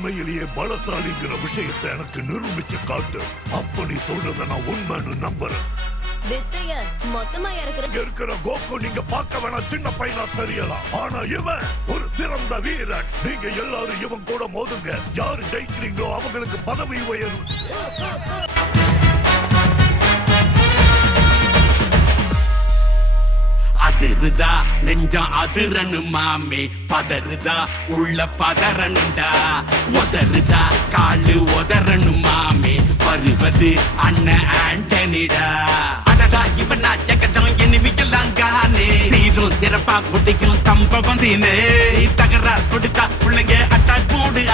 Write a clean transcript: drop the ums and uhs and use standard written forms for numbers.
உண்மையிலேயே பலசாலிங்கிற விஷயத்தை எனக்கு நிரூபிச்சு காட்டு. அப்ப நீ சொல்றத நான் உண்மைன்னு நம்புறேன். வித்தைய மொத்தமா இருக்கிற கோகு நீங்க பார்க்க வேணா சின்ன பையனா தெரியலாம், ஆனா இவன் ஒரு சிறந்த வீரன். நீங்க எல்லாரும் இவன் கூட மோதுங்க. யாரு ஜெயிக்கிறீங்களோ அவங்களுக்கு பதவி உயரும். அதிருதா நெஞ்சம் அதிரனு மாமே, பதறுதா உள்ள பதறனுண்டா, உதறுதா காலு உதறனு மாமே, வருவது அண்ணன் ஆண்டனிடா. அடடா இவனா ஜெகதம் எனிமிக்கலாம் காணே, சீரும் சிறப்பா குட்டிக்கும் சம்பவம் தீனே, தகராறு கொடுத்தா பிள்ளைங்க அட்டாக் போடு.